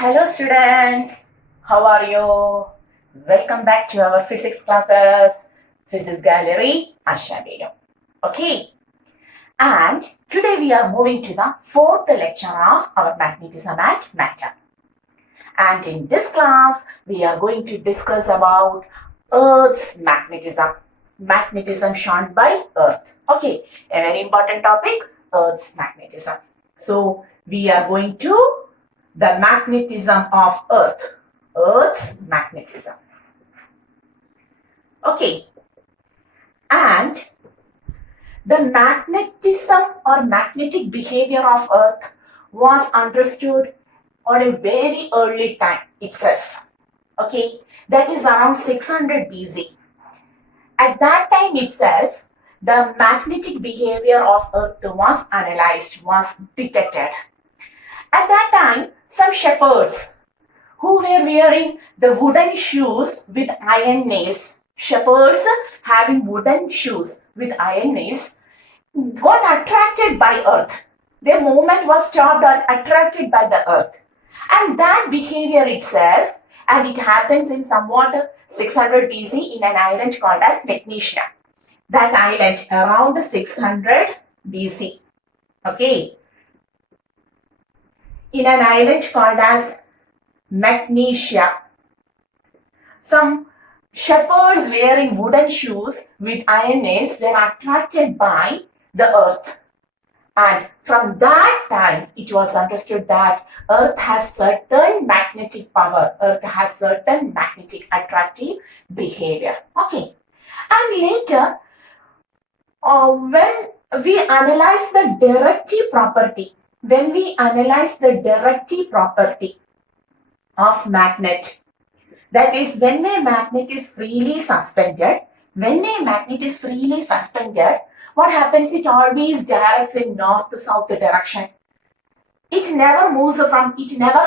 Hello students, how are you? Welcome back to our physics classes, Physics Gallery, Ashabino. Okay, and today we are moving to the fourth lecture of our magnetism and matter. And in this class, we are going to discuss about Earth's magnetism. Magnetism shown by Earth. Okay, a very important topic, Earth's magnetism. So we are going to the magnetism of Earth. Earth's magnetism. Okay. And the magnetism or magnetic behavior of Earth was understood on a very early time itself. Okay. That is around 600 BC. At that time itself, the magnetic behavior of Earth was analyzed, was detected. At that time, some shepherds who were wearing the wooden shoes with iron nails, shepherds having wooden shoes with iron nails, got attracted by Earth. Their movement was stopped or attracted by the Earth. And that behavior itself, and it happens in somewhat 600 BC in an island called as Magnesia. That island around 600 BC. Okay. In an island called as Magnesia. Some shepherds wearing wooden shoes with iron nails were attracted by the Earth. And from that time, it was understood that Earth has certain magnetic power. Earth has certain magnetic attractive behavior. Okay. And later, when we analyze the directive property, of magnet, that is when a magnet is freely suspended, what happens? It always directs in north-south direction. It never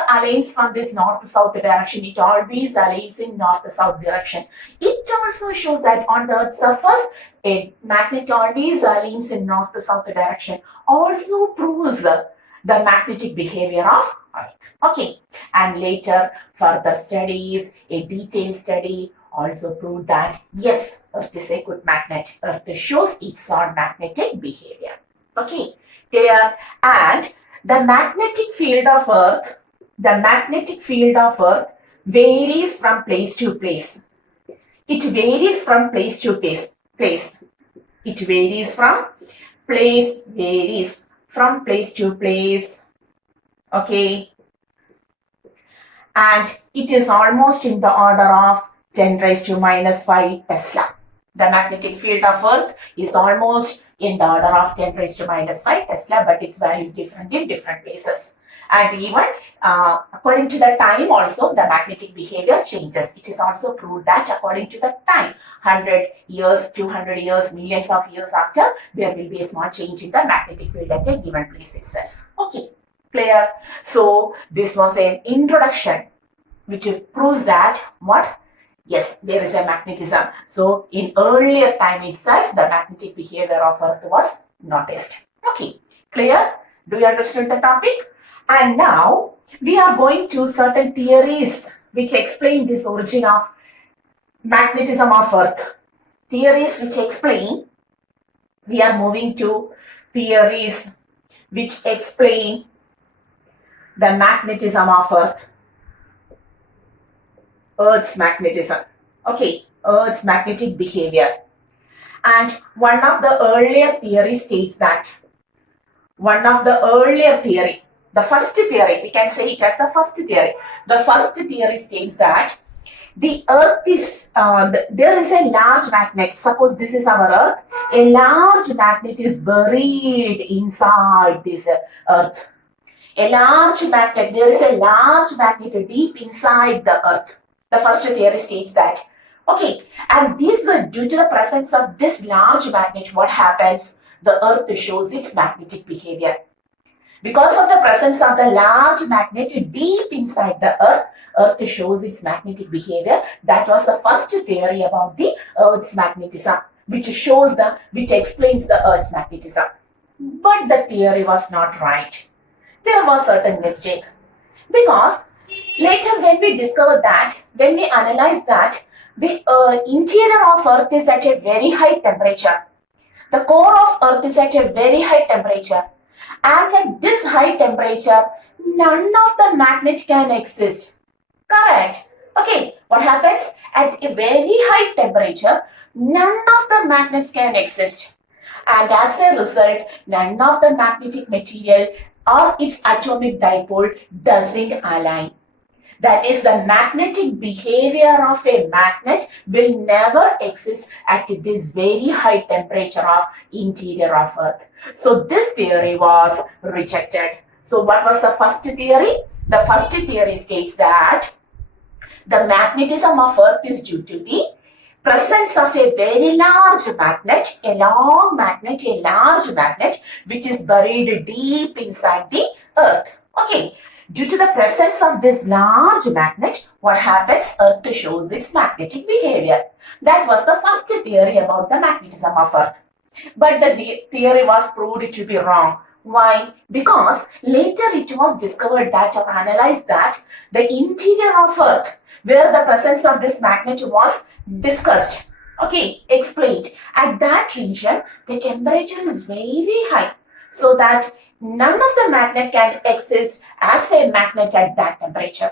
aligns from this north-south direction. It always aligns in north-south direction. It also shows that on the Earth's surface, a magnet always aligns in north-south direction. Also proves the magnetic behavior of Earth. Okay. And later, further studies, a detailed study also proved that yes, Earth is a good magnet. Earth shows its own magnetic behavior. Okay. Clear? And the magnetic field of Earth varies from place to place. It varies from place to place. It varies from place to place. Okay. And it is almost in the order of 10 raised to minus 5 Tesla. The magnetic field of Earth is almost in the order of 10 raised to minus 5 Tesla, but its value is different in different places. And even according to the time also, the magnetic behavior changes. It is also proved that according to the time, 100 years, 200 years, millions of years after, there will be a small change in the magnetic field at a given place itself. Okay, clear? So this was an introduction which proves that what? Yes, there is a magnetism. So in earlier time itself, the magnetic behavior of Earth was noticed. Okay, clear? Do you understand the topic? And now we are going to certain theories which explain this origin of magnetism of Earth. Theories which explain, we are moving to theories which explain the magnetism of Earth. Earth's magnetism. Okay, Earth's magnetic behavior. And one of the earlier theories states that, the first theory, we can say it as the first theory. The first theory states that the Earth is, there is a large magnet. Suppose this is our Earth. A large magnet is buried inside this Earth. There is a large magnet deep inside the Earth. The first theory states that. Okay, and this due to the presence of this large magnet, what happens? The Earth shows its magnetic behavior. Because of the presence of the large magnet deep inside the Earth, Earth shows its magnetic behavior. That was the first theory about the Earth's magnetism, which explains the Earth's magnetism. But the theory was not right. There was certain mistake. Because Later, when we discover that, when we analyze that, the interior of Earth is at a very high temperature. The core of Earth is at a very high temperature. And at this high temperature, none of the magnet can exist. Correct. Okay, what happens? At a very high temperature, none of the magnets can exist. And as a result, none of the magnetic material or its atomic dipole doesn't align. That is, the magnetic behavior of a magnet will never exist at this very high temperature of interior of Earth. So this theory was rejected. So what was the first theory? The first theory states that the magnetism of Earth is due to the presence of a very large magnet, a long magnet, a large magnet, which is buried deep inside the Earth. Okay. Due to the presence of this large magnet, what happens? Earth shows its magnetic behavior. That was the first theory about the magnetism of Earth. But the theory was proved to be wrong. Why? Because later it was discovered that or analyzed that the interior of Earth, where the presence of this magnet was discussed, explained, at that region the temperature is very high, so that none of the magnet can exist as a magnet at that temperature.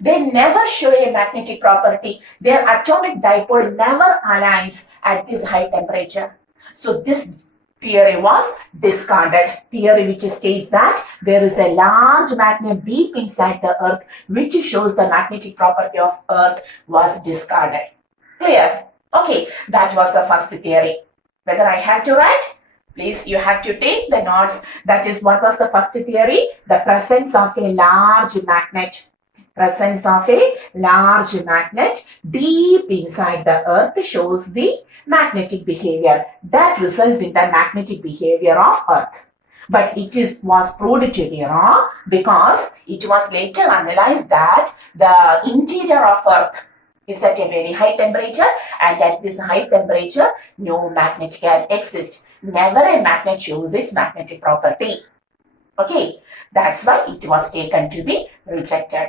They never show a magnetic property. Their atomic dipole never aligns at this high temperature. So this theory was discarded. Theory which states that there is a large magnet deep inside the Earth which shows the magnetic property of Earth was discarded. Clear? Okay, that was the first theory. Whether I have to write? Please, you have to take the notes. That is, what was the first theory? The presence of a large magnet. Presence of a large magnet deep inside the Earth shows the magnetic behavior. That results in the magnetic behavior of Earth. But it was proved to be wrong because it was later analyzed that the interior of Earth is at a very high temperature, and at this high temperature, no magnet can exist. Never a magnet shows its magnetic property. Okay, that's why it was taken to be rejected.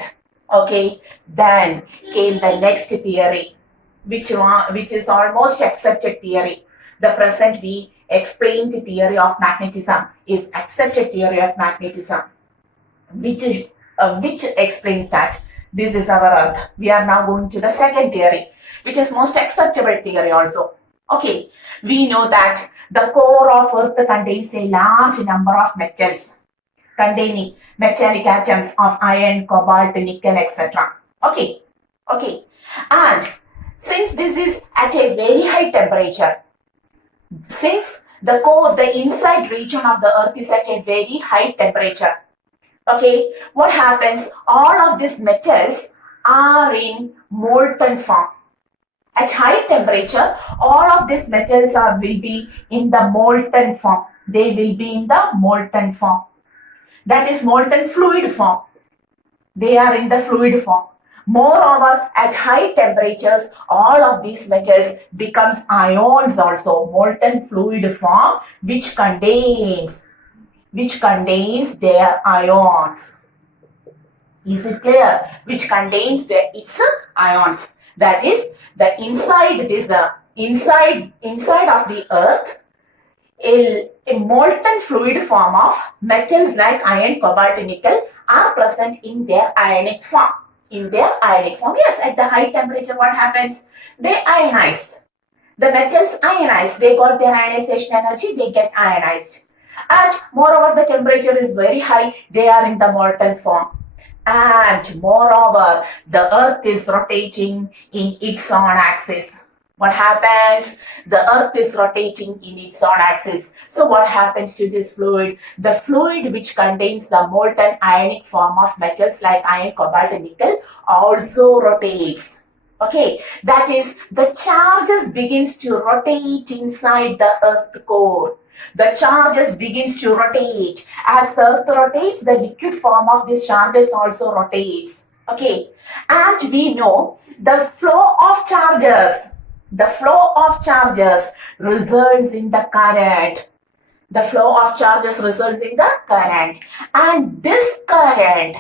Okay, then came the next theory, which is almost accepted theory. The present we explained the theory of magnetism is accepted theory of magnetism, which explains that this is our Earth. We are now going to the second theory, which is most acceptable theory also. Okay, we know that the core of Earth contains a large number of metals containing metallic atoms of iron, cobalt, nickel, etc. Okay. And since this is at a very high temperature, since the core, the inside region of the Earth is at a very high temperature, okay, what happens? All of these metals are in molten form. At high temperature, all of these metals will be in the molten form. They will be in the molten form. That is molten fluid form. They are in the fluid form. Moreover, at high temperatures, all of these metals becomes ions also, molten fluid form, which contains their ions. Is it clear? Which contains its ions. That is, the inside of the Earth, a molten fluid form of metals like iron, cobalt, nickel are present in their ionic form. Yes, at the high temperature, what happens? They ionize. The metals ionize. They got their ionization energy. They get ionized. And moreover, the temperature is very high. They are in the molten form. And moreover, the Earth is rotating in its own axis. What happens? The Earth is rotating in its own axis. So what happens to this fluid? The fluid which contains the molten ionic form of metals like iron, cobalt, and nickel also rotates. Okay, that is, the charges begins to rotate inside the Earth core. The charges begins to rotate. As the Earth rotates, the liquid form of these charges also rotates. Okay, and we know the flow of charges results in the current. The flow of charges results in the current. And this current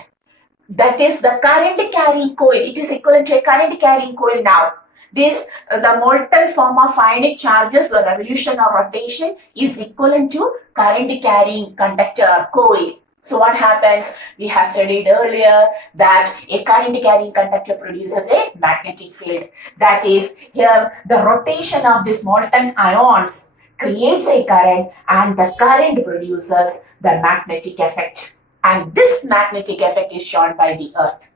that is the current carrying coil. It is equivalent to a current carrying coil now. This, the molten form of ionic charges, the revolution or rotation is equivalent to current carrying conductor coil. So what happens? We have studied earlier that a current carrying conductor produces a magnetic field. That is, here the rotation of these molten ions creates a current, and the current produces the magnetic effect. And this magnetic effect is shown by the earth.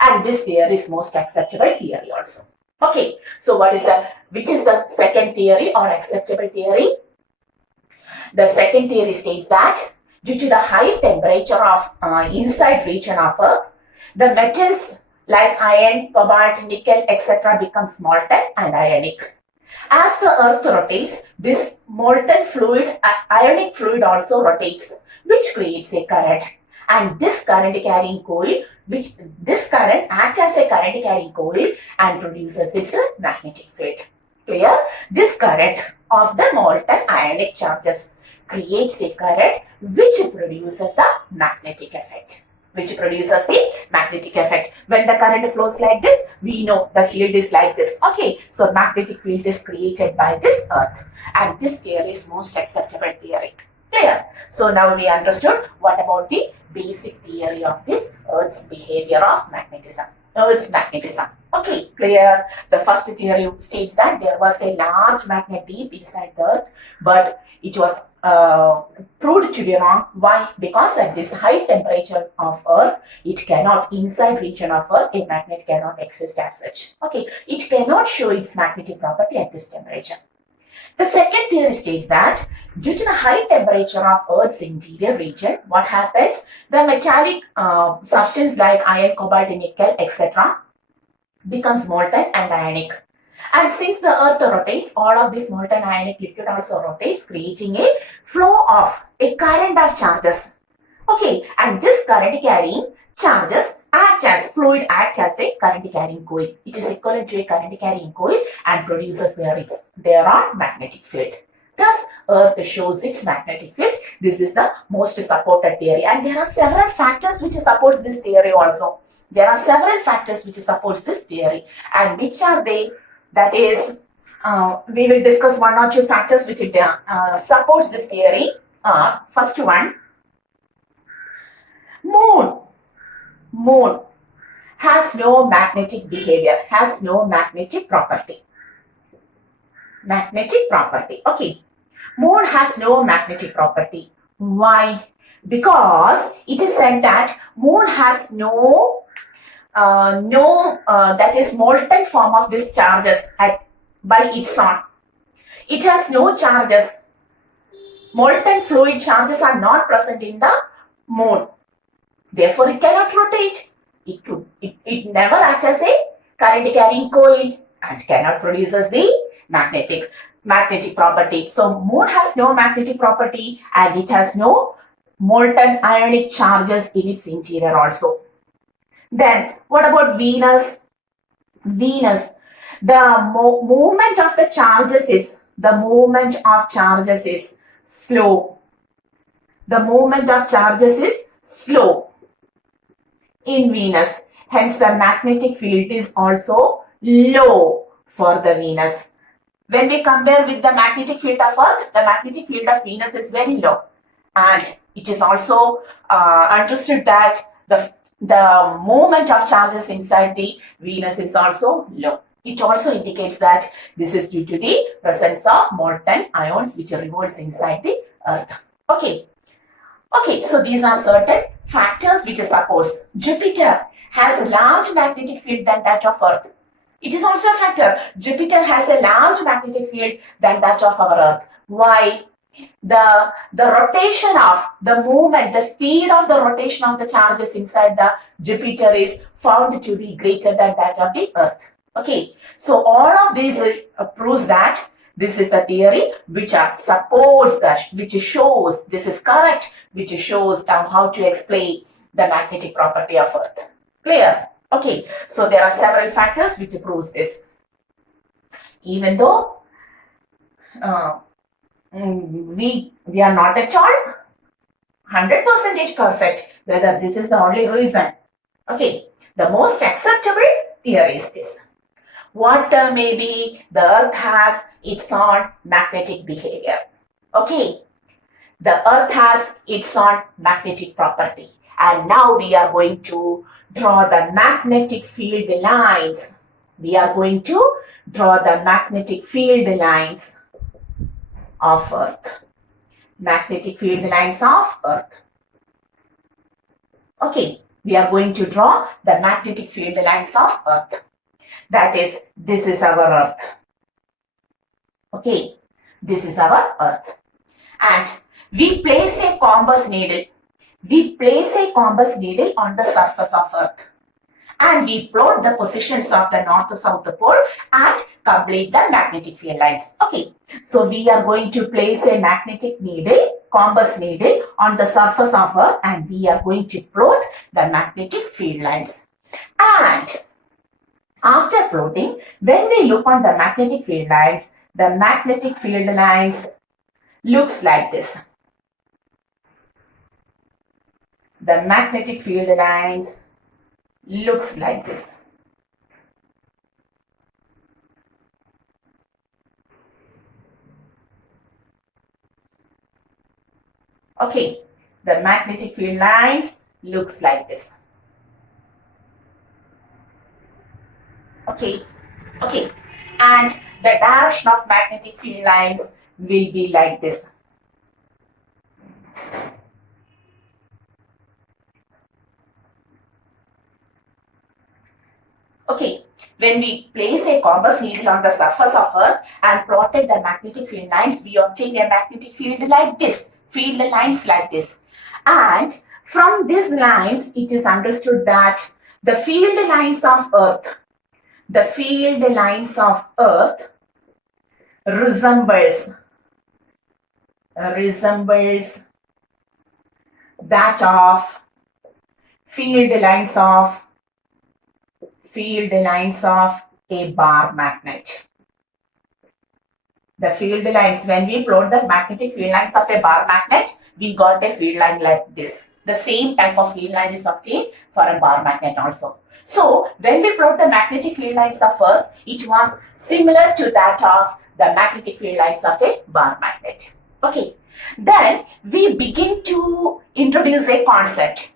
And this theory is most acceptable theory also. Okay, so which is the second theory or acceptable theory? The second theory states that due to the high temperature of inside region of Earth, the metals like iron, cobalt, nickel, etc. becomes molten and ionic. As the Earth rotates, this molten fluid, ionic fluid also rotates, which creates a current. And this current carrying coil, this current acts as a current carrying coil and produces its magnetic field. Clear? This current of the molten ionic charges creates a current which produces the magnetic effect. When the current flows like this, we know the field is like this. Okay, so magnetic field is created by this earth, and this theory is most acceptable theory. Clear? So now we understood what about the basic theory of this earth's behavior of magnetism. Earth's magnetism. Okay, clear? The first theory states that there was a large magnet deep inside the earth, but it was proved to be wrong. Why? Because at this high temperature of earth, it cannot, inside region of earth, a magnet cannot exist as such. Okay, it cannot show its magnetic property at this temperature. The second theory states that due to the high temperature of Earth's interior region, what happens? The metallic substance like iron, cobalt, nickel, etc. becomes molten and ionic. And since the Earth rotates, all of this molten ionic liquid also rotates, creating a flow of a current of charges. Okay, and this current carrying charges act as a current carrying coil. It is equivalent to a current carrying coil and produces their own magnetic field. Thus, Earth shows its magnetic field. This is the most supported theory, and there are several factors which supports this theory also. And which are they? That is, we will discuss one or two factors which supports this theory. First one, Moon has no magnetic behavior, has no magnetic property. Okay. Moon has no magnetic property. Why? Because it is said that Moon has no that is molten form of these charges by its own. It has no charges. Molten fluid charges are not present in the Moon. Therefore, it cannot rotate. It never acts as a current carrying coil and cannot produce the magnetic property. So, Moon has no magnetic property and it has no molten ionic charges in its interior also. Then, what about Venus? Venus, the movement of the charges is slow. The movement of charges is slow in Venus. Hence, the magnetic field is also low for the Venus. When we compare with the magnetic field of Earth, the magnetic field of Venus is very low. And it is also understood that the movement of charges inside the Venus is also low. It also indicates that this is due to the presence of molten ions which revolves inside the Earth. Okay, so these are certain factors which supports. Jupiter has a large magnetic field than that of Earth. It is also a factor. Jupiter has a large magnetic field than that of our Earth. Why? The rotation of the movement, the speed of the rotation of the charges inside the Jupiter is found to be greater than that of the Earth. Okay, so all of these proves that this is the theory which supports that, which shows this is correct, which shows how to explain the magnetic property of Earth. Clear? Okay, so there are several factors which proves this. Even though we are not at all 100% perfect, whether this is the only reason. Okay, the most acceptable here is this. Whatever may be, the earth has its own magnetic behavior. Okay, the earth has its own magnetic property. And now we are going to draw the magnetic field lines. We are going to draw the magnetic field lines of earth. Magnetic field lines of earth. Okay, we are going to draw the magnetic field lines of earth. That is, this is our earth. Okay, this is our earth. And we place a compass needle. We place a compass needle on the surface of earth. And we plot the positions of the north-south pole and complete the magnetic field lines. Okay, so we are going to place a magnetic needle, compass needle on the surface of earth, and we are going to plot the magnetic field lines. And after plotting, when we look on the magnetic field lines, the magnetic field lines looks like this. The magnetic field lines looks like this. Okay, the magnetic field lines looks like this. Okay, and the direction of magnetic field lines will be like this. Okay, when we place a compass needle on the surface of Earth and plotted the magnetic field lines, we obtain a magnetic field like this, field lines like this. And from these lines, it is understood that the field lines of Earth, resembles that of field lines of a bar magnet. The field lines, when we plot the magnetic field lines of a bar magnet, we got a field line like this. The same type of field line is obtained for a bar magnet also. So, when we plot the magnetic field lines of Earth, it was similar to that of the magnetic field lines of a bar magnet. Okay. Then, we begin to introduce a concept.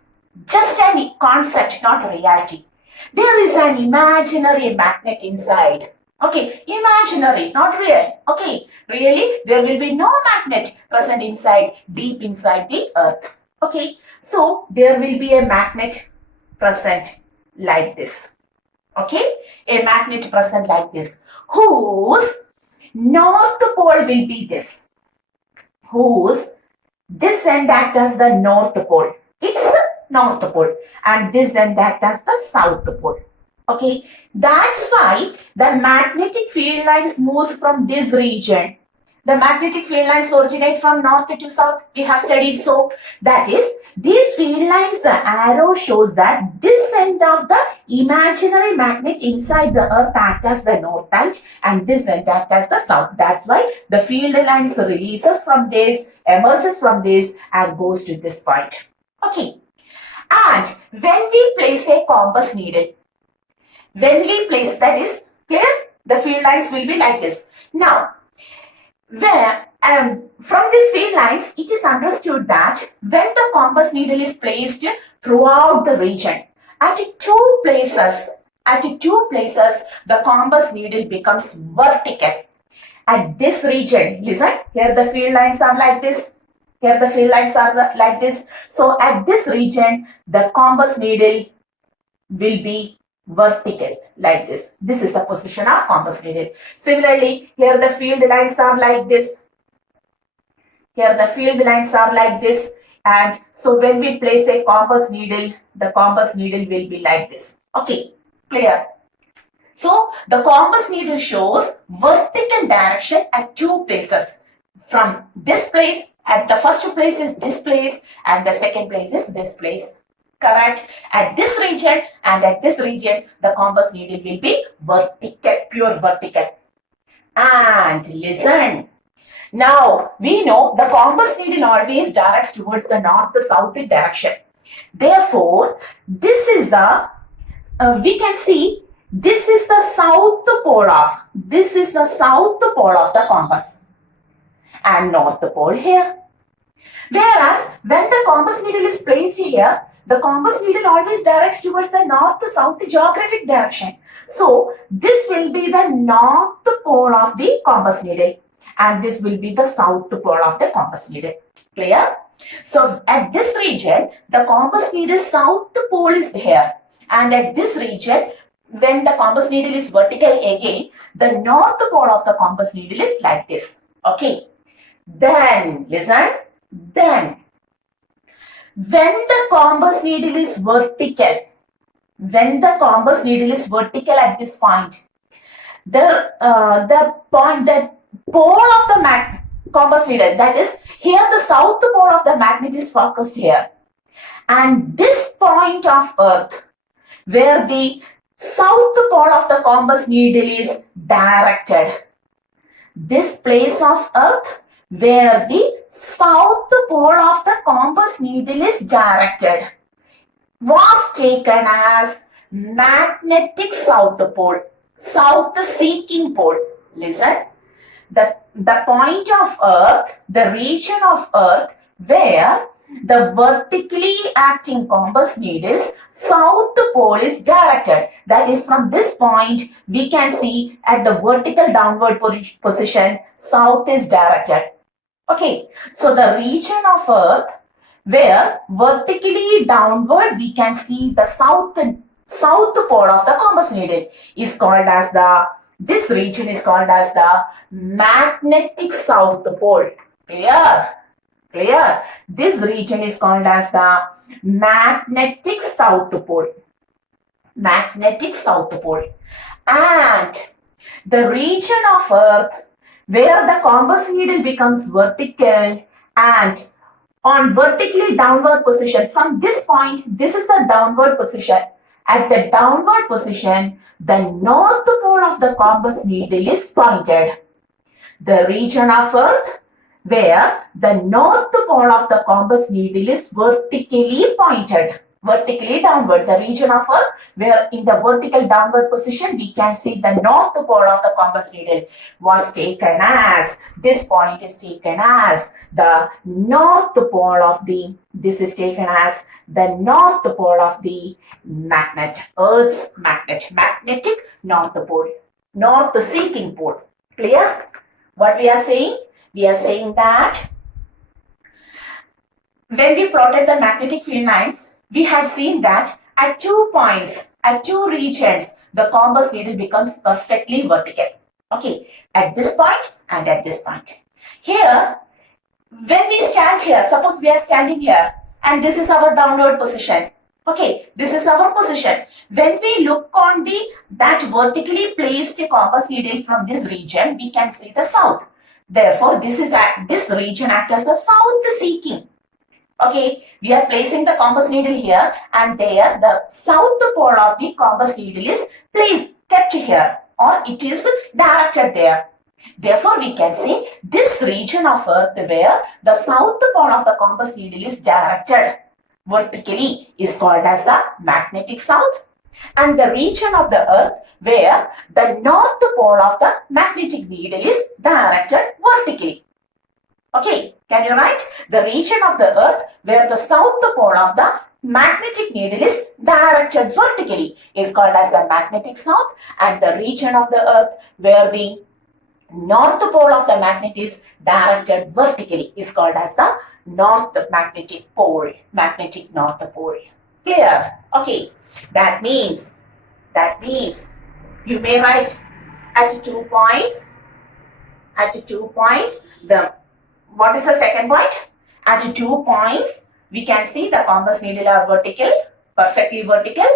Just a concept, not reality. There is an imaginary magnet inside. Okay, imaginary, not real. Okay, really, there will be no magnet present inside, deep inside the earth. Okay, so there will be a magnet present like this. Okay, a magnet present like this, whose north pole will be this. Whose this end act as the north pole. It's north pole, and this end act as the south pole. Okay, that's why the magnetic field lines moves from this region. The magnetic field lines originate from north to south. We have studied so. That is, these field lines, the arrow shows that this end of the imaginary magnet inside the earth act as the north end, and this end act as the south. That's why the field lines releases from this, emerges from this, and goes to this point. Okay. And when we place a compass needle, that is clear, the field lines will be like this. Now, from these field lines, it is understood that when the compass needle is placed throughout the region, at two places, the compass needle becomes vertical. At this region, listen, here the field lines are like this. Here the field lines are like this. So at this region, the compass needle will be vertical like this. This is the position of compass needle. Similarly, here the field lines are like this. Here the field lines are like this. And so when we place a compass needle, the compass needle will be like this. Okay, clear? So the compass needle shows vertical direction at two places. From this place, at the first place is this place, and the second place is this place. Correct? At this region and at this region, the compass needle will be vertical, pure vertical. And listen. Now, we know the compass needle always directs towards the north-south direction. Therefore, this is the, we can see this is the south pole of, this is the south pole of the compass and north pole here. Whereas when the compass needle is placed here, the compass needle always directs towards the north-south geographic direction. So this will be the north pole of the compass needle and this will be the south pole of the compass needle. Clear? So at this region, the compass needle south pole is here, and at this region, when the compass needle is vertical again, the north pole of the compass needle is like this. Okay. Then listen. Then when the compass needle is vertical, when the compass needle is vertical at this point, the pole of the compass needle, that is here the south pole of the magnet is focused here, and this point of earth where the south pole of the compass needle is directed, this place of earth where the south pole of the compass needle is directed was taken as magnetic south pole, south seeking pole. Listen, the point of earth, the region of earth where the vertically acting compass needle's south pole is directed. That is, from this point we can see at the vertical downward position, south is directed. Okay, so the region of earth where vertically downward we can see the south pole of the compass needle is called as the, this region is called as the magnetic south pole. Clear? Clear? This region is called as the magnetic south pole. Magnetic south pole. And the region of earth where the compass needle becomes vertical and on vertically downward position, from this point, this is the downward position. At the downward position, the north pole of the compass needle is pointed. The region of earth where the north pole of the compass needle is vertically pointed, vertically downward, the region of earth where in the vertical downward position we can see the north pole of the compass needle was taken as, this point is taken as the north pole of the, this is taken as the north pole of the magnet, earth's magnet, magnetic north pole, north seeking pole. Clear? What we are saying? We are saying that when we plotted the magnetic field lines, we had seen that at 2 points, at 2 regions, the compass needle becomes perfectly vertical. Okay, at this point and at this point. Here, when we stand here, suppose we are standing here and this is our downward position. Okay, this is our position. When we look on that vertically placed compass needle from this region, we can see the south. Therefore, this region acts as the south seeking. Okay, we are placing the compass needle here and there the south pole of the compass needle is kept here or it is directed there. Therefore, we can say this region of earth where the south pole of the compass needle is directed vertically is called as the magnetic south, and the region of the earth where the north pole of the magnetic needle is directed vertically. Okay, can you write? The region of the earth where the south pole of the magnetic needle is directed vertically is called as the magnetic south, and the region of the earth where the north pole of the magnet is directed vertically is called as the north magnetic pole, magnetic north pole. Clear? Okay, that means you may write at 2 points, what is the second point? At 2 points, we can see the compass needle are vertical, perfectly vertical,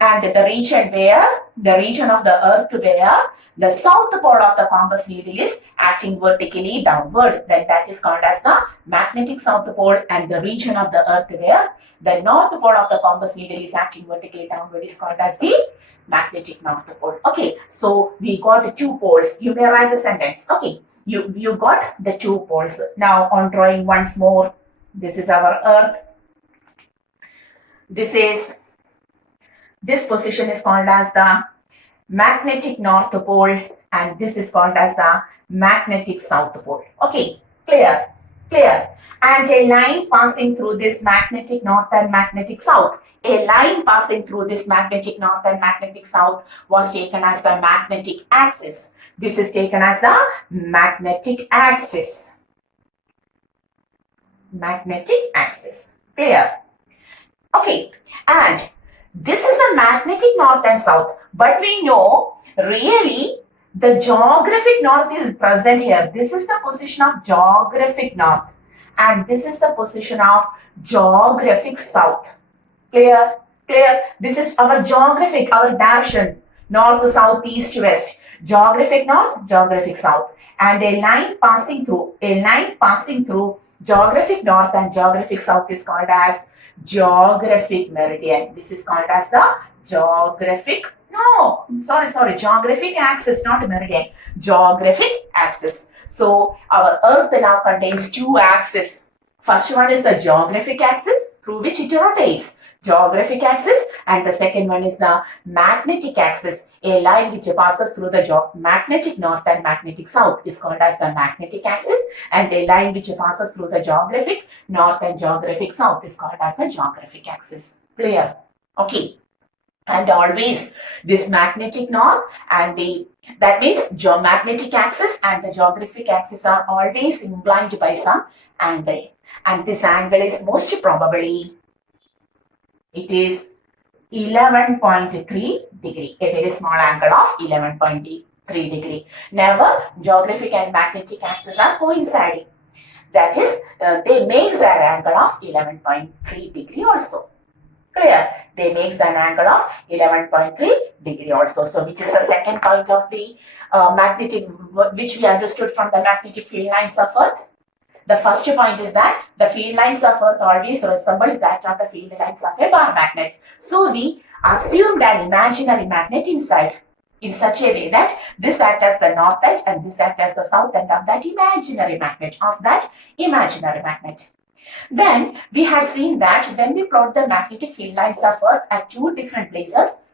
and the region of the earth where the south pole of the compass needle is acting vertically downward, then that is called as the magnetic south pole, and the region of the earth where the north pole of the compass needle is acting vertically downward is called as the magnetic north pole. Okay, so we got the 2 poles. You may write the sentence. Okay, you got the 2 poles. Now on drawing once more, this is our earth. this position is called as the magnetic north pole, and this is called as the magnetic south pole. Okay, clear? Clear. And a line passing through this magnetic north and magnetic south. A line passing through this magnetic north and magnetic south was taken as the magnetic axis. This is taken as the magnetic axis. Magnetic axis. Clear? Okay, and this is the magnetic north and south, but we know really the geographic north is present here. This is the position of geographic north, and this is the position of geographic south. Clear? Clear? This is our geographic, our direction, north, south, east, west. Geographic north, geographic south, and a line passing through geographic north and geographic south is called as geographic meridian. This is called as the geographic axis, not meridian. Geographic axis. So our earth now contains two axes. First one is the geographic axis through which it rotates. Geographic axis, and the second one is the magnetic axis. A line which passes through the magnetic north and magnetic south is called as the magnetic axis, and a line which passes through the geographic north and geographic south is called as the geographic axis. Clear? Okay. And always this magnetic north and that means magnetic axis and the geographic axis are always inclined by some angle, and this angle is most probably it is 11.3 degree, a very small angle of 11.3 degree. Never geographic and magnetic axis are coinciding. That is, they make an angle of 11.3 degree also. Clear? They make an angle of 11.3 degree also. So, which is the second point of the magnetic, which we understood from the magnetic field lines of Earth? The first point is that the field lines of Earth always resembles that of the field lines of a bar magnet. So we assumed an imaginary magnet inside in such a way that this acts as the north end and this acts as the south end of that imaginary magnet, Then we had seen that when we plot the magnetic field lines of Earth at two different places,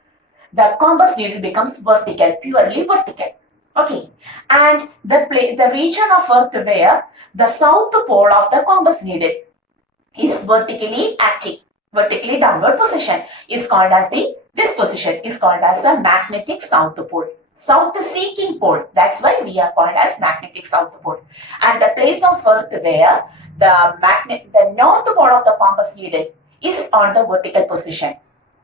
the compass needle becomes vertical, purely vertical. Okay, and the region of Earth where the south pole of the compass needle is vertically acting, vertically downward position is called as this position is called as the magnetic south pole, south seeking pole. That's why we are called as magnetic south pole. And the place of Earth where the north pole of the compass needle is on the vertical position.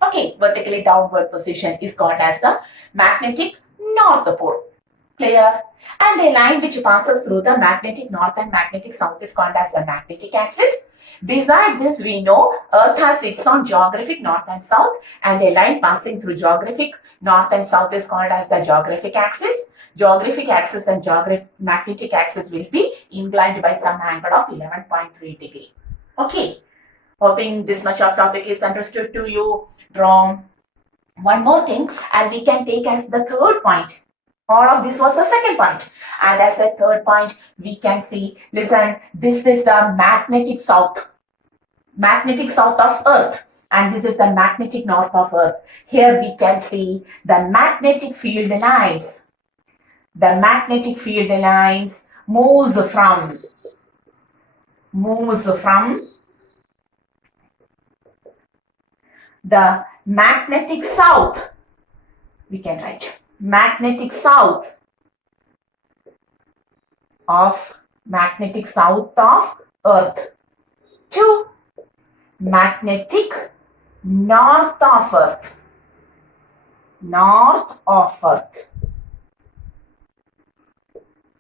Okay, vertically downward position is called as the magnetic north pole. Clear? And a line which passes through the magnetic north and magnetic south is called as the magnetic axis. Besides this, we know Earth has its own geographic north and south, and a line passing through geographic north and south is called as the geographic axis. Geographic axis and magnetic axis will be inclined by some angle of 11.3 degree. Okay, hoping this much of topic is understood to you. Draw one more thing, and we can take as the third point. All of this was the second point. And as the third point, we can see, listen, this is the magnetic south of Earth. And this is the magnetic north of Earth. Here we can see the magnetic field lines. The magnetic field lines moves from the magnetic south. We can write magnetic south of Earth to magnetic north of Earth.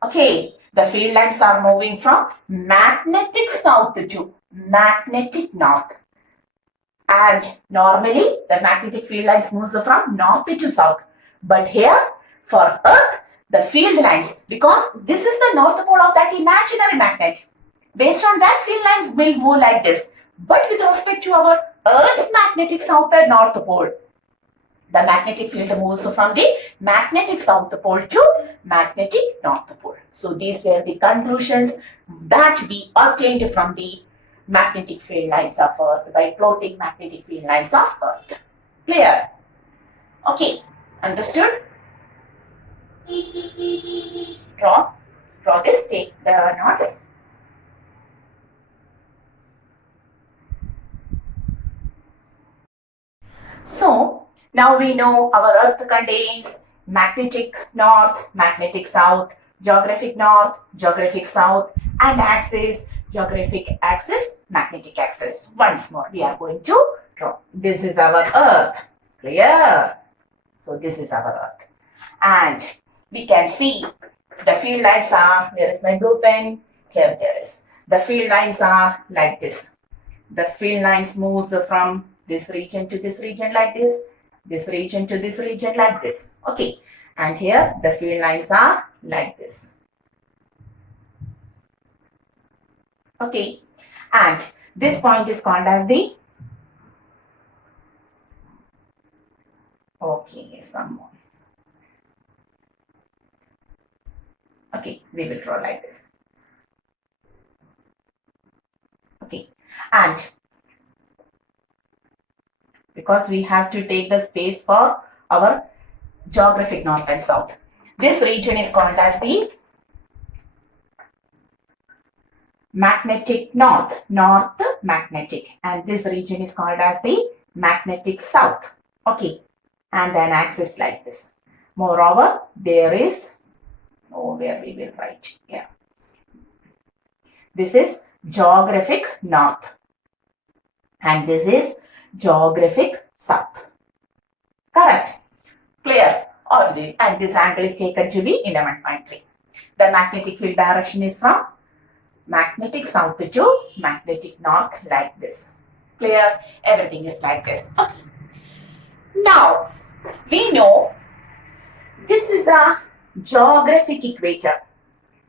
Okay, the field lines are moving from magnetic south to magnetic north. And normally the magnetic field lines moves from north to south. But here, for Earth, the field lines, because this is the north pole of that imaginary magnet, based on that, field lines will move like this. But with respect to our Earth's magnetic south and north pole, the magnetic field moves from the magnetic south pole to magnetic north pole. So these were the conclusions that we obtained from the magnetic field lines of Earth, by plotting magnetic field lines of Earth. Clear? Okay, understood? Draw this, take the knots. So, now we know our Earth contains magnetic north, magnetic south, geographic north, geographic south, and axis, geographic axis, magnetic axis. Once more, we are going to draw. This is our Earth. Clear? So, this is our Earth. And we can see the field lines are, here is my blue pen, here there is. The field lines are like this. The field lines moves from this region to this region like this region to this region like this. Okay, and here the field lines are like this. Okay, and this point is called as the, okay, some more. Okay, we will draw like this. Okay, and because we have to take the space for our geographic north and south. This region is called as the magnetic north, north magnetic, and this region is called as the magnetic south. Okay, and an axis like this. Moreover, there is, where we will write, yeah. This is geographic north, and this is geographic south. Correct? Clear? And this angle is taken to be 11.3. The magnetic field direction is from magnetic south to magnetic north like this. Clear? Everything is like this. Okay. Now, we know this is the geographic equator.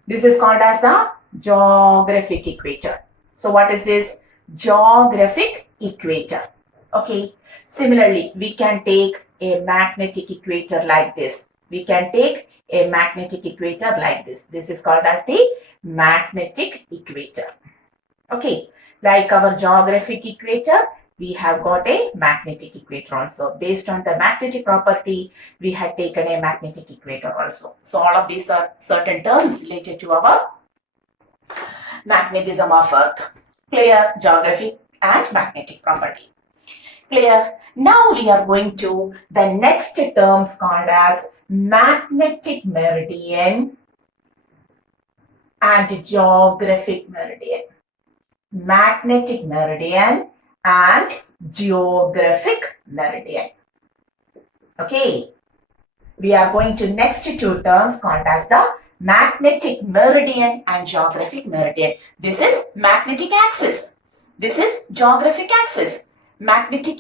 This is called as the geographic equator. So, what is this? Geographic equator. Okay. Similarly, we can take a magnetic equator like this. We can take a magnetic equator like this. This is called as the magnetic equator. Okay. Like our geographic equator, we have got a magnetic equator also. Based on the magnetic property, we had taken a magnetic equator also. So, all of these are certain terms related to our magnetism of Earth. Clear? Geographic and magnetic property. Clear? Now we are going to the next terms called as magnetic meridian and geographic meridian. Magnetic meridian and geographic meridian. Okay. We are going to next two terms called as the magnetic meridian and geographic meridian. This is magnetic axis. This is geographic axis. Magnetic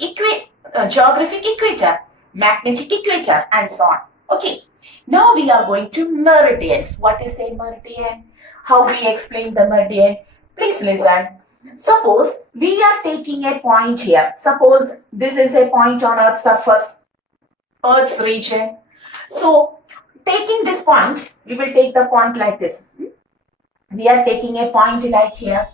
geographic equator, magnetic equator, and so on. Okay. Now we are going to meridians. What is a meridian? How we explain the meridian? Please listen. Suppose we are taking a point here. Suppose this is a point on Earth's surface, Earth's region. So, taking this point, we will take the point like this. We are taking a point like here.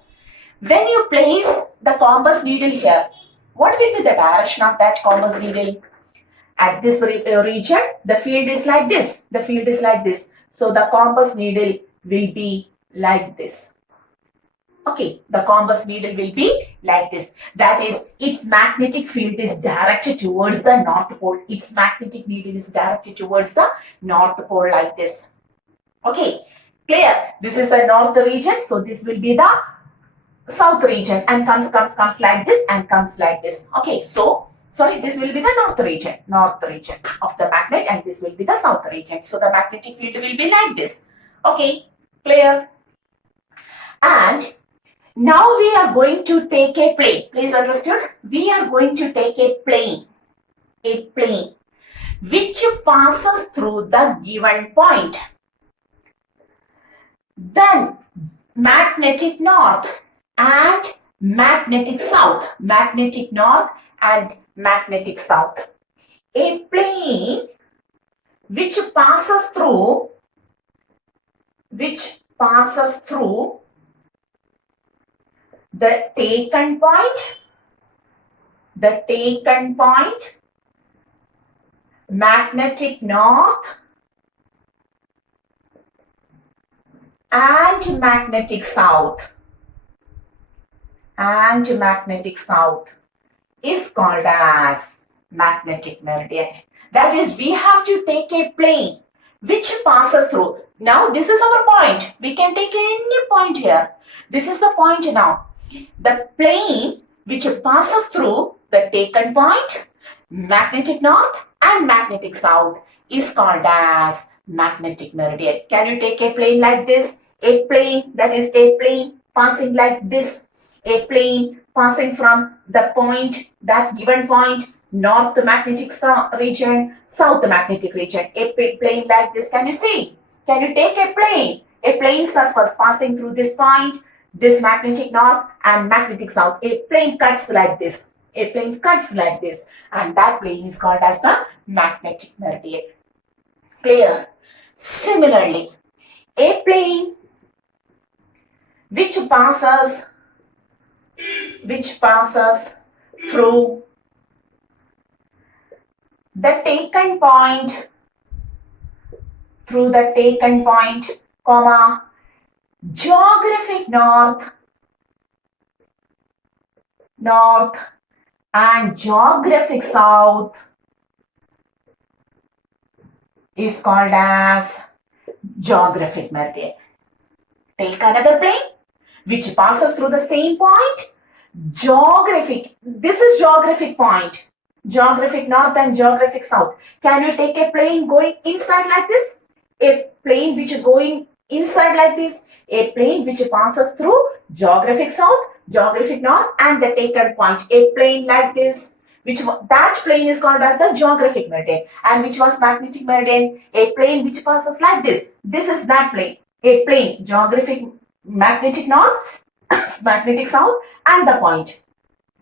When you place the compass needle here, what will be the direction of that compass needle? At this region, the field is like this. The field is like this. So, the compass needle will be like this. Okay, the compass needle will be like this. That is, its magnetic field is directed towards the North Pole. Its magnetic needle is directed towards the North Pole like this. Okay, clear? This is the North region. So, this will be the South region and comes like this and comes like this. Okay, so, sorry, this will be the North region of the magnet, and this will be the South region. So, the magnetic field will be like this. Okay, clear? And now we are going to take a plane. Please understood? We are going to take a plane which passes through the given point. Then magnetic north and magnetic south. Magnetic north and magnetic south. A plane which passes through the taken point, magnetic north and magnetic south is called as magnetic meridian. That is, we have to take a plane which passes through. Now this is our point. We can take any point here. This is the point now. The plane which passes through the taken point, magnetic north and magnetic south is called as magnetic meridian. Can you take a plane like this? A plane, that is a plane passing like this. A plane passing from the point, that given point, north magnetic region, south magnetic region. A plane like this, can you see? Can you take a plane? A plane surface passing through this point, this magnetic north and magnetic south. A plane cuts like this. A plane cuts like this, and that plane is called as the magnetic meridian. Clear? Similarly, a plane which passes through the taken point, comma, geographic north and geographic south is called as geographic meridian. Take another plane which passes through the same point, geographic. This is geographic point, geographic north and geographic south. Can you take a plane going inside like this? A plane which is going inside like this. A plane which passes through geographic south, geographic north and the taken point. A plane like this, that plane is called as the geographic meridian. And which was magnetic meridian? A plane which passes like this. This is that plane. A plane, geographic, magnetic north, magnetic south and the point.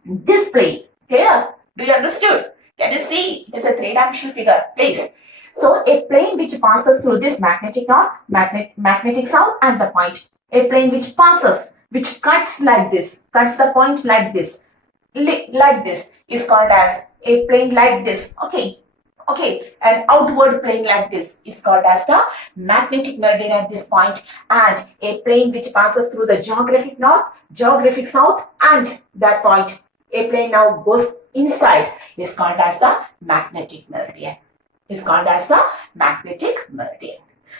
This plane. Clear? Do you understood? Can you see? It is a three-dimensional figure. Please. So a plane which passes through this magnetic north, magnetic south and the point. A plane which passes, which cuts like this, cuts the point like this is called as a plane like this. Okay. An outward plane like this is called as the magnetic meridian at this point, and a plane which passes through the geographic north, geographic south and that point. A plane now goes inside is called as the magnetic meridian.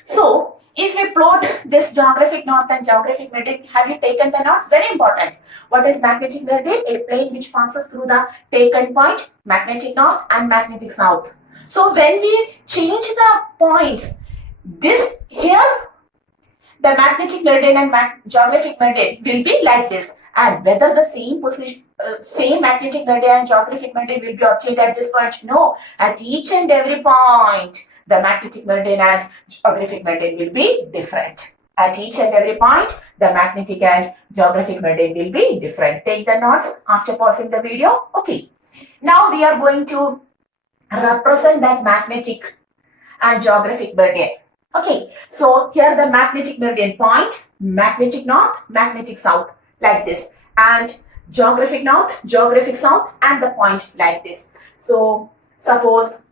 So, if we plot this geographic north and geographic meridian, have you taken the notes? Very important. What is magnetic meridian? A plane which passes through the taken point, magnetic north and magnetic south. So, when we change the points, this here, the magnetic meridian and geographic meridian will be like this. And whether the same position, same magnetic meridian and geographic meridian will be obtained at this point? No. At each and every point, the magnetic meridian and geographic meridian will be different. At each and every point, the magnetic and geographic meridian will be different. Take the notes after pausing the video. Okay. Now we are going to represent that magnetic and geographic meridian. Okay. So here the magnetic meridian point, magnetic north, magnetic south like this, and geographic north, geographic south and the point like this. So suppose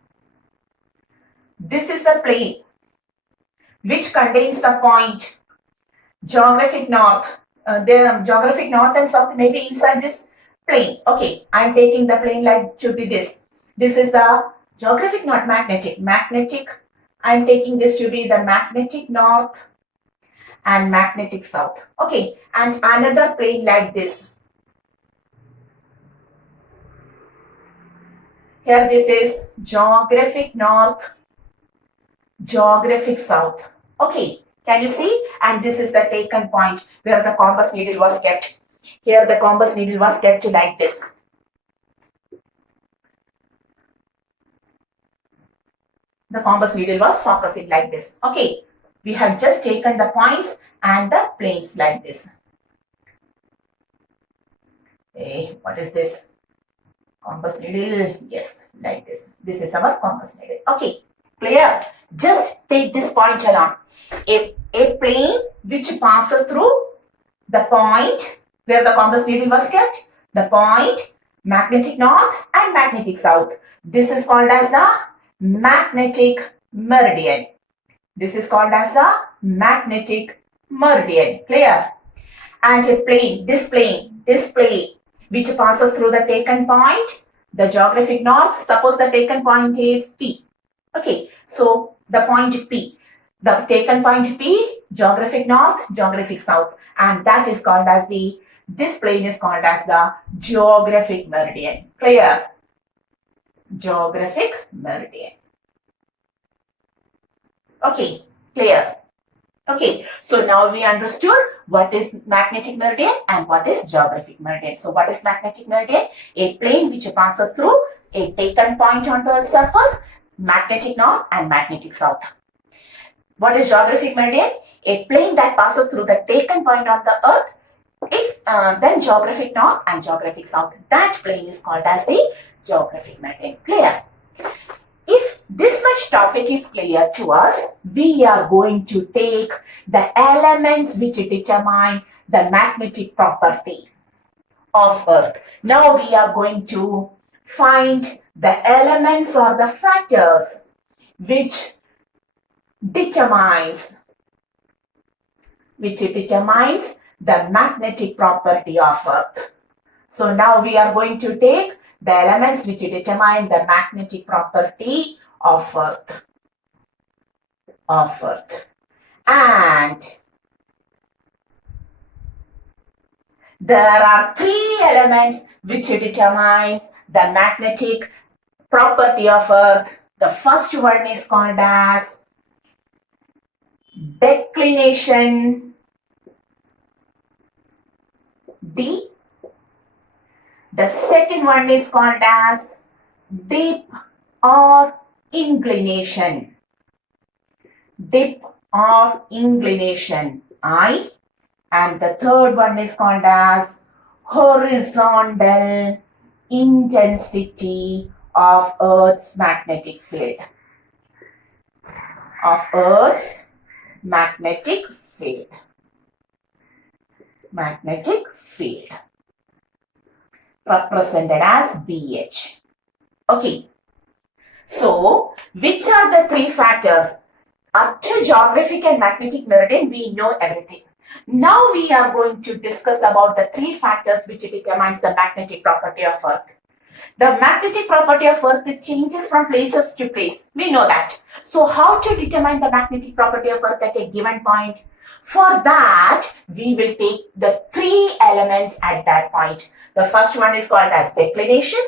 this is the plane which contains the point geographic north. The geographic north and south may be inside this plane. Okay, I am taking the plane like should be this. This is the geographic north, magnetic. I am taking this to be the magnetic north and magnetic south. Okay, and another plane like this. Here this is geographic north, geographic south. Okay, can you see? And this is the taken point where the compass needle was kept. Here the compass needle was kept like this. The compass needle was focusing like this. Okay, we have just taken the points and the planes like this. Hey, what is this? Compass needle. Yes, like this. This is our compass needle. Okay, clear? Just take this point along. A plane which passes through the point where the compass needle was kept, the point magnetic north and magnetic south. This is called as the magnetic meridian. This is called as the magnetic meridian. Clear? And a plane, this plane, which passes through the taken point, the geographic north. Suppose the taken point is P. Okay, so the point P, the taken point P, geographic north, geographic south, and that is called as the, this plane is called as the geographic meridian. Clear? Geographic meridian. Okay, clear? Okay, so now we understood what is magnetic meridian and what is geographic meridian. So what is magnetic meridian? A plane which passes through a taken point on the surface, magnetic north and magnetic south. What is geographic meridian? A plane that passes through the taken point on the earth. It's then geographic north and geographic south. That plane is called as the geographic meridian. Clear? If this much topic is clear to us, we are going to take the elements which determine the magnetic property of Earth. Now we are going to find the elements or the factors which determines the magnetic property of Earth. So now we are going to take the elements which determine the magnetic property of Earth. And there are three elements which determines the magnetic property of Earth. The first one is called as declination, D. The second one is called as dip or inclination. Dip or inclination, I. And the third one is called as horizontal intensity of Earth's magnetic field. Magnetic field. Represented as BH. Okay. So, which are the three factors? Up to geographic and magnetic meridian, we know everything. Now we are going to discuss about the three factors which determines the magnetic property of Earth. The magnetic property of Earth, it changes from places to place. We know that. So how to determine the magnetic property of Earth at a given point? For that, we will take the three elements at that point. The first one is called as declination.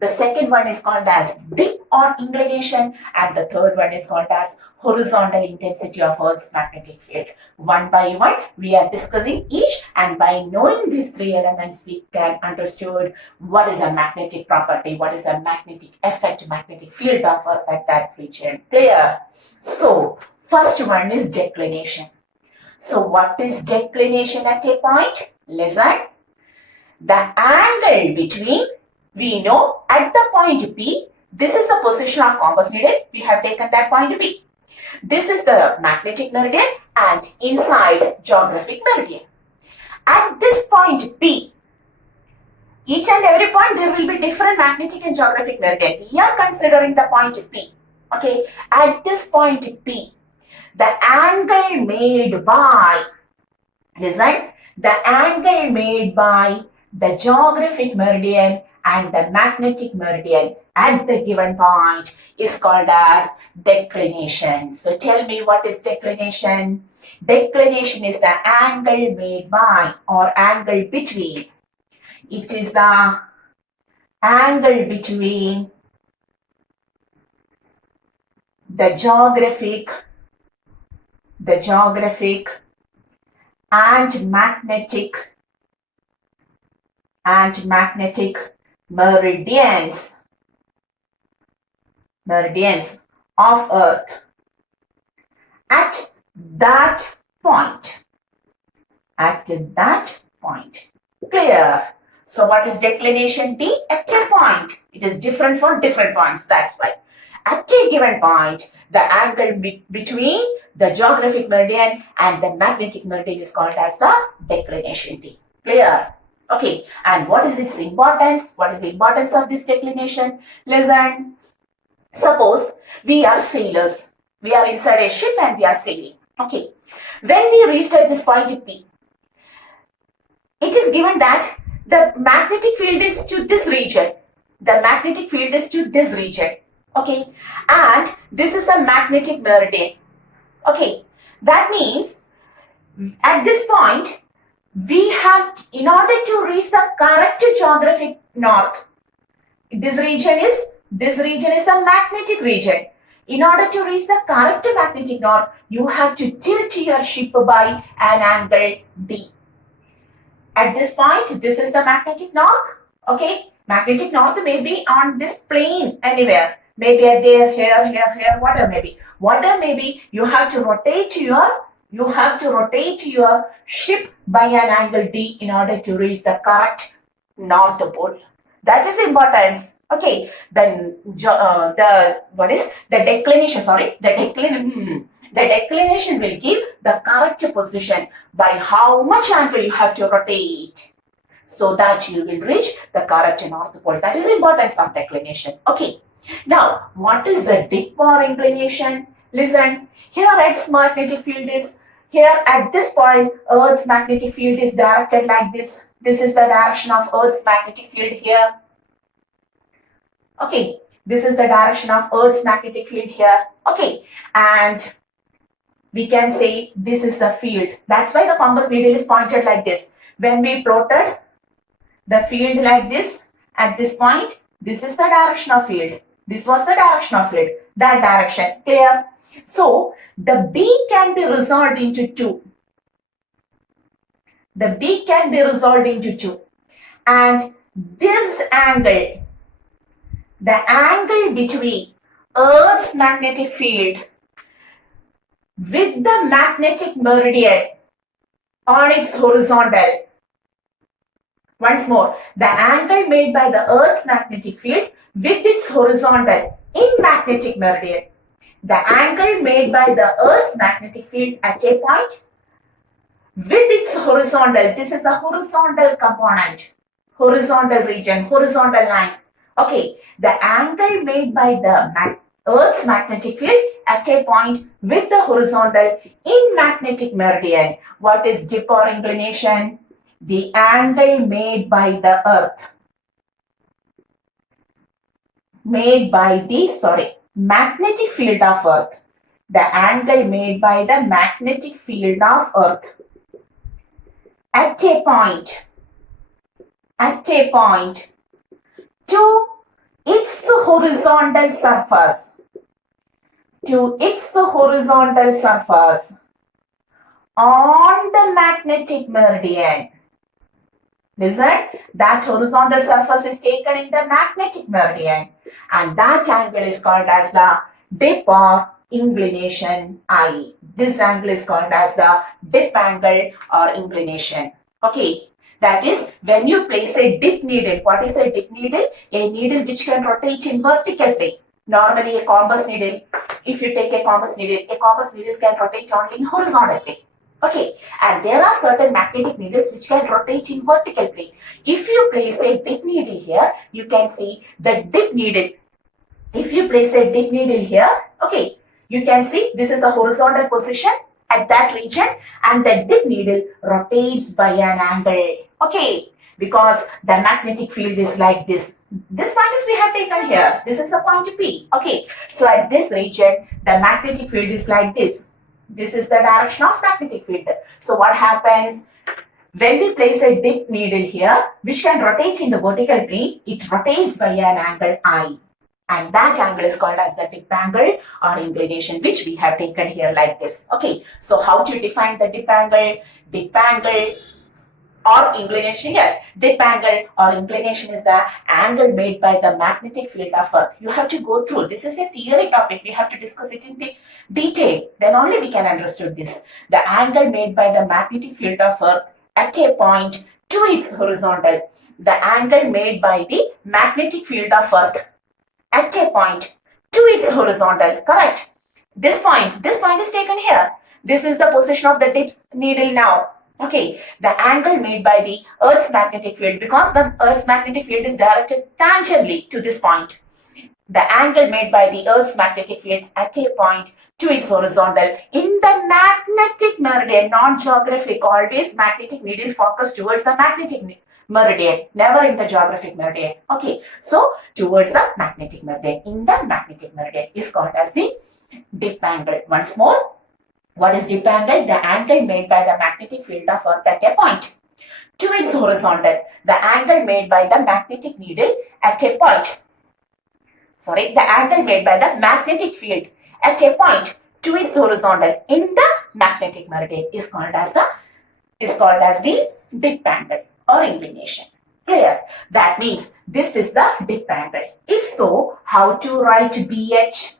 The second one is called as dip or inclination. And the third one is called as horizontal intensity of Earth's magnetic field. One by one, we are discussing each, and by knowing these three elements, we can understand what is a magnetic property, what is a magnetic effect, magnetic field of Earth at that region. Clear? So, first one is declination. So, what is declination at a point? Listen. The angle between, we know at the point P, this is the position of compass needle. We have taken that point P. This is the magnetic meridian and inside geographic meridian. At this point P, each and every point there will be different magnetic and geographic meridian. We are considering the point P. Okay, at this point P, the angle made by, listen, the angle made by the geographic meridian and the magnetic meridian at the given point is called as declination. So tell me, what is declination? Declination is the angle made by or angle between. It is the angle between the geographic and magnetic meridians of Earth at that point. Clear? So what is declination D? At a point. It is different for different points. That's why. At a given point, the angle between the geographic meridian and the magnetic meridian is called as the declination D. Clear? Okay, and what is its importance? What is the importance of this declination? Listen, suppose we are sailors. We are inside a ship and we are sailing. Okay, when we reached at this point P, it is given that the magnetic field is to this region. The magnetic field is to this region. Okay, and this is the magnetic meridian. Okay, that means at this point we have, in order to reach the correct geographic north, this region is the magnetic region. In order to reach the correct magnetic north, you have to tilt your ship by an angle D. At this point, this is the magnetic north. Okay, magnetic north may be on this plane anywhere. Maybe at there, here, whatever may be. Whatever may be, you have to rotate your ship by an angle D in order to reach the correct north pole. That is the importance. Okay, then the what is the declination? Sorry, the declination will give the correct position by how much angle you have to rotate, so that you will reach the correct north pole. That is the importance of declination. Okay. Now, what is the dip or inclination? Listen, here Earth's magnetic field is, here at this point, Earth's magnetic field is directed like this. This is the direction of Earth's magnetic field here. Okay, this is the direction of Earth's magnetic field here. Okay, and we can say this is the field. That's why the compass needle is pointed like this. When we plotted the field like this, at this point, this is the direction of field. This was the direction of field. That direction. Clear? So, the B can be resolved into two. The B can be resolved into two. And this angle, the angle between Earth's magnetic field with the magnetic meridian on its horizontal. Once more, the angle made by the Earth's magnetic field with its horizontal in magnetic meridian. The angle made by the Earth's magnetic field at a point with its horizontal. This is the horizontal component, horizontal region, horizontal line. Okay, the angle made by the Earth's magnetic field at a point with the horizontal in magnetic meridian. What is dip or inclination? The angle made by the Earth, magnetic field of Earth. The angle made by the magnetic field of Earth at a point to its horizontal surface, on the magnetic meridian. Listen, that horizontal surface is taken in the magnetic meridian, and that angle is called as the dip or inclination I. This angle is called as the dip angle or inclination. Okay, that is when you place a dip needle. What is a dip needle? A needle which can rotate in vertical plane. Normally a compass needle, if you take a compass needle can rotate only in horizontal plane. Okay, and there are certain magnetic needles which can rotate in vertical plane. If you place a dip needle here, you can see the dip needle. If you place a dip needle here, okay, you can see this is the horizontal position at that region, and the dip needle rotates by an angle. Okay, because the magnetic field is like this. This point is we have taken here. This is the point P. Okay, so at this region, the magnetic field is like this. This is the direction of magnetic field. So what happens? When we place a dip needle here, which can rotate in the vertical plane, it rotates by an angle I. And that angle is called as the dip angle or inclination, which we have taken here like this. Okay, so how to define the dip angle? Dip angle or inclination, yes, dip angle or inclination is the angle made by the magnetic field of Earth. You have to go through. This is a theory topic. We have to discuss it in detail. Then only we can understand this. The angle made by the magnetic field of Earth at a point to its horizontal. The angle made by the magnetic field of Earth at a point to its horizontal. Correct. This point is taken here. This is the position of the dip needle now. Okay, the angle made by the Earth's magnetic field, because the Earth's magnetic field is directed tangentially to this point. The angle made by the Earth's magnetic field at a point to its horizontal in the magnetic meridian, not geographic. Always magnetic needle focus towards the magnetic meridian, never in the geographic meridian. Okay, so towards the magnetic meridian, in the magnetic meridian is called as the dip angle. Once more, what is dip angle? The angle made by the magnetic field of Earth at a point to its horizontal. The angle made by the magnetic needle at a point. The angle made by the magnetic field at a point to its horizontal in the magnetic meridian is called as the dip angle or inclination. Clear? That means this is the dip angle. If so, how to write BH?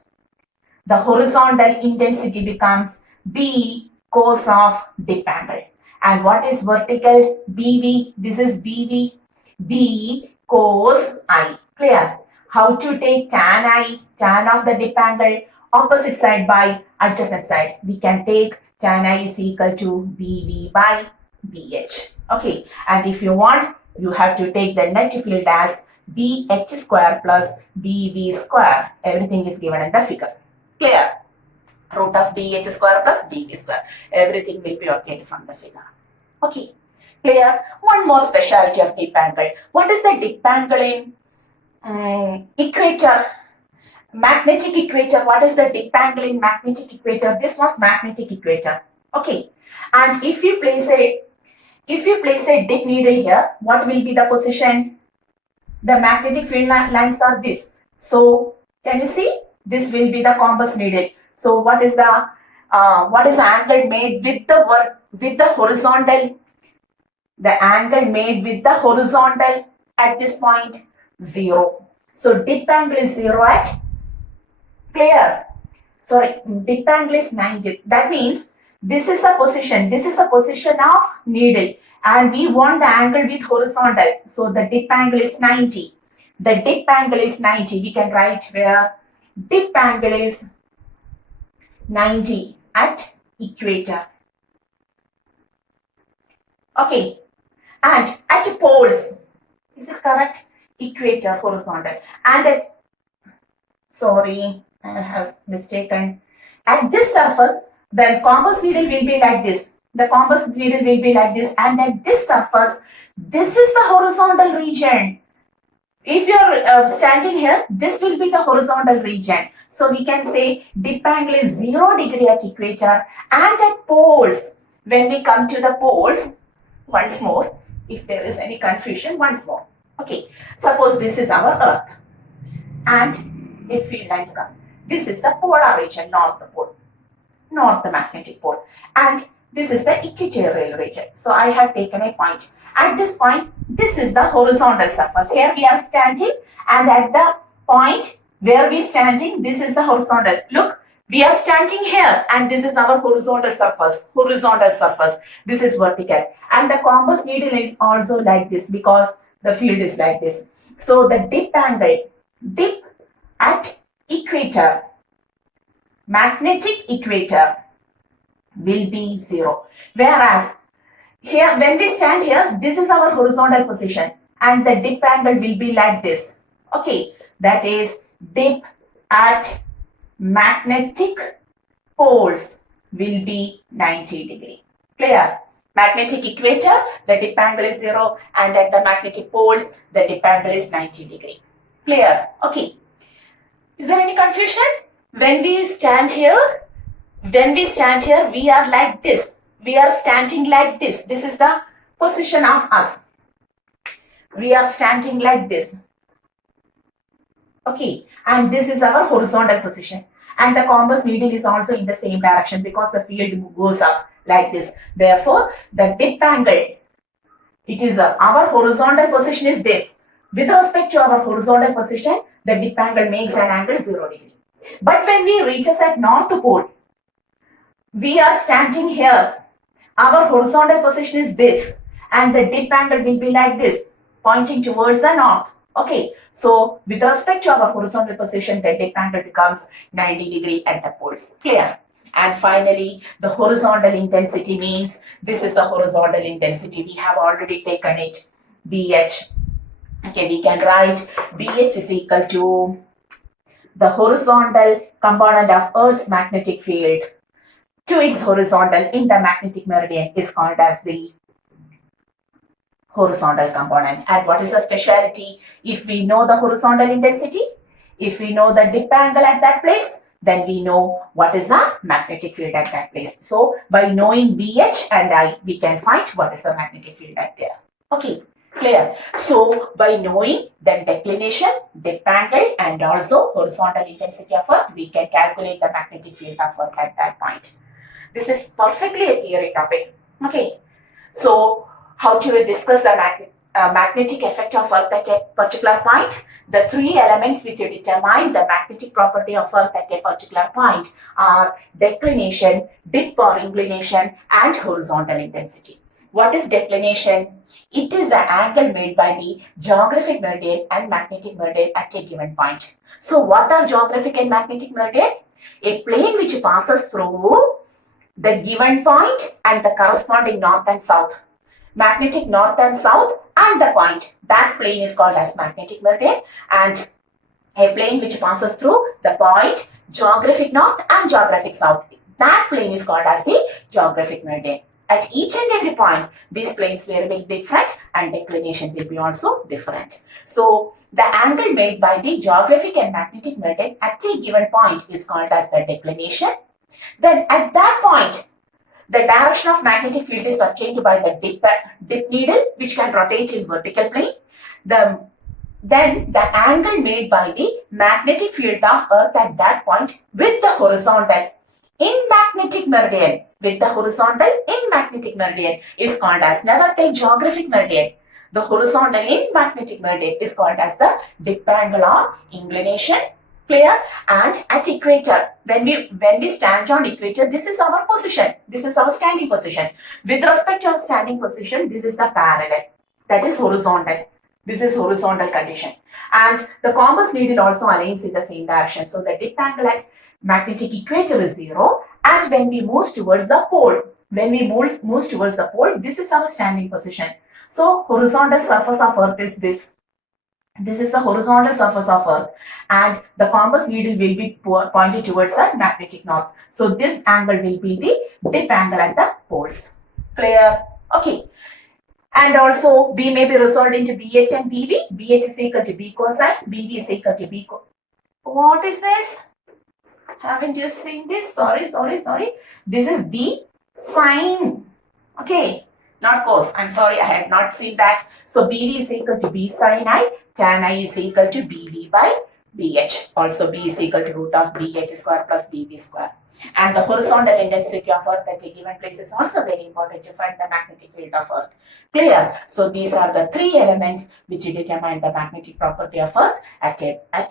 The horizontal intensity becomes B cos of dip angle. And what is vertical? BV. This is BV. B cos I. Clear? How to take tan I, tan of the dip angle, opposite side by adjacent side. We can take tan I is equal to BV by BH. Okay, and if you want, you have to take the net field as BH square plus BV square. Everything is given in the figure. Clear? Root of BH square plus BV square. Everything will be obtained from the figure. Okay, clear? One more specialty of dip angle. What is the dip angle in equator? Magnetic equator. What is the dip angle in magnetic equator? This was magnetic equator. Okay, and if you place a dip needle here, what will be the position? The magnetic field lines are this. So can you see? This will be the compass needle. So what is the angle made with the horizontal? The angle made with the horizontal at this point, 0. So dip angle is 0 at, clear? Dip angle is 90. That means this is the position of needle, and we want the angle with horizontal. So the dip angle is 90. The dip angle is 90. We can write where dip angle is 90 at equator. Okay, and at poles, is it correct? Equator, horizontal, and I have mistaken. At this surface, the compass needle will be like this. The compass needle will be like this, and at this surface, this is the horizontal region. If you are standing here, this will be the horizontal region. So we can say dip angle is 0 degree at equator and at poles. When we come to the poles, once more, if there is any confusion, once more. Okay, suppose this is our Earth and a field lines come. This is the polar region, north pole, north magnetic pole, and this is the equatorial region. So I have taken a point. At this point, this is the horizontal surface. Here we are standing, and at the point where we standing, this is the horizontal. Look, we are standing here, and this is our horizontal surface. This is vertical, and the compass needle is also like this because the field is like this. So the dip angle, dip at equator, magnetic equator, will be 0. Whereas here, when we stand here, this is our horizontal position, and the dip angle will be like this. Okay, that is dip at magnetic poles will be 90 degree. Clear? Magnetic equator, the dip angle is 0, and at the magnetic poles, the dip angle is 90 degree. Clear? Okay. Is there any confusion? When we stand here, we are like this. We are standing like this. This is the position of us. We are standing like this. Okay, and this is our horizontal position. And the compass needle is also in the same direction because the field goes up like this. Therefore, the dip angle, it is our horizontal position is this. With respect to our horizontal position, the dip angle makes an angle 0 degree. But when we reaches at north pole, we are standing here. Our horizontal position is this, and the dip angle will be like this, pointing towards the north. Okay, so with respect to our horizontal position, the dip angle becomes 90 degree at the poles. Clear? And finally, the horizontal intensity means this is the horizontal intensity. We have already taken it, BH. Okay, we can write BH is equal to the horizontal component of Earth's magnetic field to its horizontal in the magnetic meridian is called as the horizontal component. And what is the speciality? If we know the horizontal intensity, if we know the dip angle at that place, then we know what is the magnetic field at that place. So by knowing BH and I, we can find what is the magnetic field at there. Okay, clear. So by knowing the declination, dip angle and also horizontal intensity of Earth, we can calculate the magnetic field of Earth at that point. This is perfectly a theory topic. Okay, so how to discuss the magnetic effect of Earth at a particular point? The three elements which determine the magnetic property of Earth at a particular point are declination, dip or inclination, and horizontal intensity. What is declination? It is the angle made by the geographic meridian and magnetic meridian at a given point. So what are geographic and magnetic meridian? A plane which passes through the given point and the corresponding north and south. Magnetic north and south and the point. That plane is called as magnetic meridian, and a plane which passes through the point geographic north and geographic south. That plane is called as the geographic meridian. At each and every point, these planes will be different and declination will be also different. So the angle made by the geographic and magnetic meridian at a given point is called as the declination. Then at that point, the direction of magnetic field is obtained by the dip needle, which can rotate in vertical plane. Then the angle made by the magnetic field of Earth at that point with the horizontal in magnetic meridian, with the horizontal in magnetic meridian is called as, never take geographic meridian. The horizontal in magnetic meridian is called as the dip angle or inclination. Clear? And at equator, when we stand on equator, this is our position. This is our standing position. With respect to our standing position, this is the parallel. That is horizontal. This is horizontal condition. And the compass needle also aligns in the same direction. So the dip angle at magnetic equator is 0. And when we move towards the pole, towards the pole, this is our standing position. So horizontal surface of Earth is this. This is the horizontal surface of Earth, and the compass needle will be pointed towards the magnetic north. So this angle will be the dip angle at the poles. Clear? Okay. And also B may be resolved into BH and BV. BH is equal to B cosine, BV is equal to B cos. What is this? Haven't you seen this? Sorry. This is B sine. Okay. Not cos. I'm sorry, I had not seen that. So BV is equal to B sine I. Tan I is equal to BV by BH. Also B is equal to root of BH square plus BV square. And the horizontal intensity of Earth at a given place is also very important to find the magnetic field of Earth. Clear? So these are the three elements which determine the magnetic property of Earth at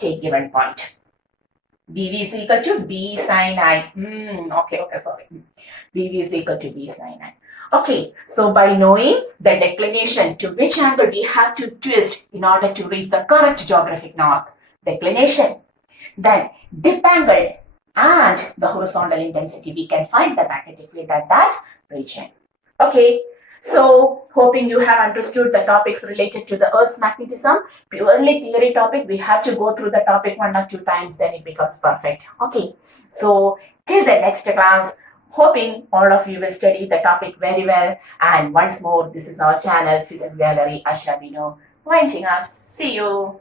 a given point. BV is equal to B sine I. Sorry. BV is equal to B sine I. Okay, so by knowing the declination to which angle we have to twist in order to reach the correct geographic north, declination, then dip angle and the horizontal intensity, we can find the magnetic field at that region. Okay, so hoping you have understood the topics related to the Earth's magnetism. Purely theory topic, we have to go through the topic 1 or 2 times, then it becomes perfect. Okay, so till the next class, hoping all of you will study the topic very well. And once more, this is our channel, Physics Gallery, Asha Bino, winding up. See you.